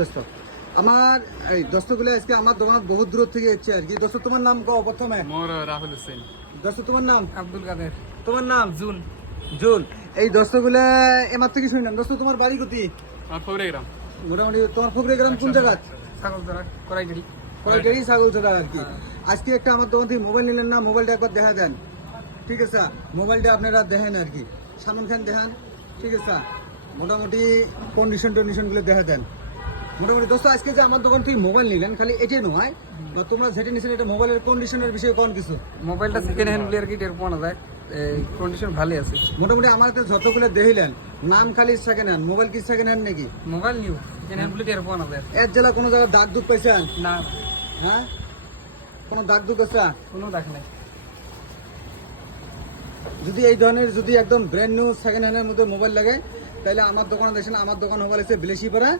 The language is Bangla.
দোস্ত আমার এই দোস্তগুলো আজকে আমার দোকান বহুত দূর থেকে এসেছে আর কি। দোস্ত তোমার নাম কও প্রথমে। মোর রাহুল হোসেন। দোস্ত তোমার নাম? আব্দুল কাদের। তোমার নাম? জুন। জুন। এই দোস্তগুলো এমার থেকে শুনলাম। দোস্ত তোমার বাড়ি কোথায়? আর ফগড়েগ্রাম। মোটামুটি তোমার ফগড়েগ্রাম কোন জায়গা? ছাগলতলা করাইগাড়ি। করাইগাড়ি ছাগলতলা আর কি। আজকে একটা আমার দোকান থেকে মোবাইল নিলেন না, মোবাইলটা একবার দেখা দেন, ঠিক আছে? মোবাইলটা আপনারা দেখেন আর কি, সালমান খান দেখান, ঠিক আছে? মোটামুটি কন্ডিশনগুলো দেখা দেন মোটামুটি। দোস্ত আজকে যে আমার দোকান থেকে মোবাইল নিলেন খালি এটাই নয়, তোমরা যেটা নিয়েছেন এটা মোবাইলের কন্ডিশনের বিষয়ে কোন কিছু? মোবাইলটা সেকেন্ড হ্যান্ড বলে আর কি টের পাওয়া যায়, কন্ডিশন ভালো আছে মোটামুটি আমার তো যতগুলো দেখিলেন নাম খালি সেকেন্ড হ্যান্ড। মোবাইল কি সেকেন্ড হ্যান্ড নাকি? মোবাইল নিউ সেকেন্ড হ্যান্ড বলে টের পাওয়া যায়। এর জেলা কোনো জায়গায় দাগ দুগ পাইছেন? না, হ্যাঁ, কোনো দাগ দুগ আছে? কোনো দাগ নাই। যদি এই ধরনের যদি একদম ব্র্যান্ড নিউ সেকেন্ড হ্যান্ডের মধ্যে মোবাইল লাগে তাহলে আমার দোকানে দেখেন। আমার দোকান মোবাইল আছে বিলেশিপাড়া